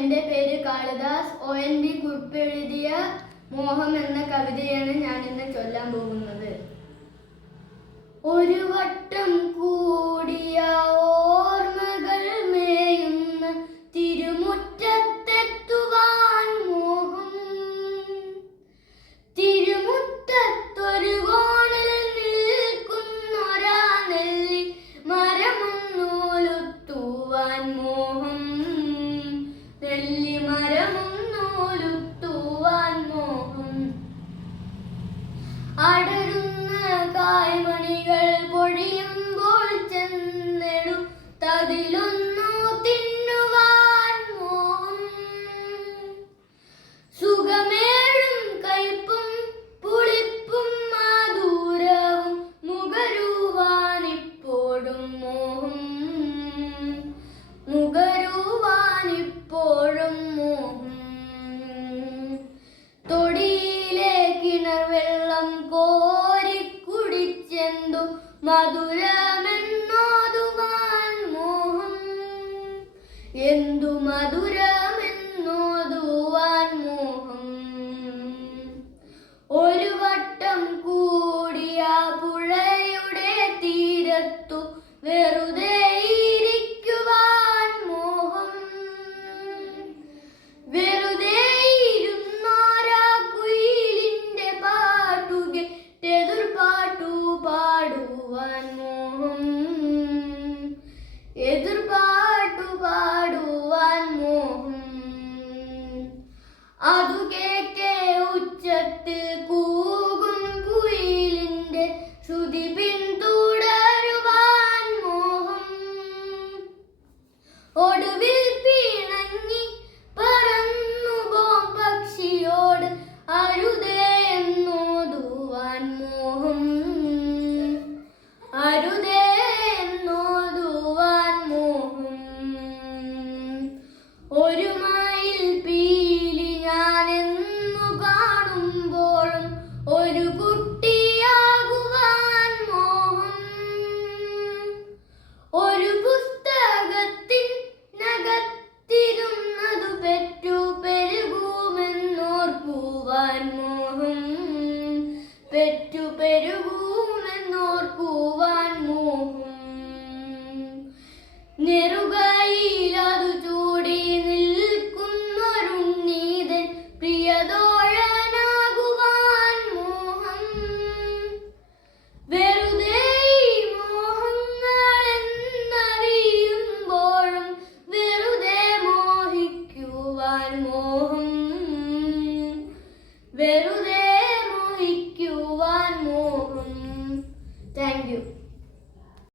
എൻ്റെ പേര് കാളിദാസ്. ONV കുറിപ്പ് എഴുതിയ മോഹം എന്ന കവിതയാണ് ഞാൻ ഇന്ന് ചൊല്ലാൻ പോകുന്നത്. ഒരു വട്ടം കൂടിയ ഓർമ്മകൾ മേയുന്ന തിരുമുറ്റത്തെത്തുവാൻ മോഹം. തിരുമുറ്റത്തൊരു കോണിൽ നിൽക്കുന്നൊരാ നെല്ലി മരമൊന്നോലുത്തുവാൻ മോഹം. നെല്ലി മരമൊന്നോലുത്തുവാൻ മോഹം. അടരുന്ന കായ്മണികൾ പൊഴിയുമ്പോൾ ചെന്നെടുത്തതിലൊന്നു തിന്നുവാൻ മോഹം. സുഖമേഴും കയ്പും പുളിപ്പും മധുരവും മുകരുവാനിപ്പോഴും മോഹം. മുകരുവാനിപ്പോഴും മോഹം. തൊടിയിലെ കിണർ വെള്ളം കോരിക്കുടിച്ചെന്തു മധുരമെന്നോതുവാൻ മോഹം. എന്തു മധുരമെന്നോതുവാൻ മോഹം. ഒരു വട്ടം കൂടിയ പുഴയുടെ തീരത്തു വെറുതെ ഇരിക്കുവാൻ മോഹം. വെറുതെ ഇരുന്നോരാ കുയിലിന്റെ പാട്ടുകേട്ട് എതിർപാട്ടു പാടുവാൻ മോഹം. എതിർപാട്ടു പാടുവാൻ മോഹം. അതു കേക്കെ ഉച്ചത്തിൽ കൂകും കുയിലിന്റെ ശ്രുതി പിന്തുടരുവാൻ മോഹം. ഒടുവിൽ പിണങ്ങി പറന്നുപോം പക്ഷിയോട് അരുതേ എന്നോതുവാൻ മോഹം. അരുതേ എന്നോതുവാൻ മോഹം. ഒരു മയിൽ പീലി ഞാനെന്നു കാണുമ്പോഴും ഒരു കുട്ടിയാകുവാൻ മോഹം. ഒരു പുസ്തകത്തിനകത്തിരുന്നതു പെറ്റു പെരുകുമെന്നോർക്കുവാൻ മോഹം. പെറ്റു പെരുകുമെന്നോർക്കുവാൻ മോഹം. നെറുകയിലതു ചൂടി നിൽക്കുന്നൊരുണ്ണീതൻ പ്രിയതോഴനാകുവാൻ മോഹം. വെറുതെ ഈ മോഹങ്ങളെന്നറിയുമ്പോഴും വെറുതെ മോഹിക്കുവാൻ മോഹം. വെറുതെ മോഹിക്കുവാൻ മോഹം. Thank you.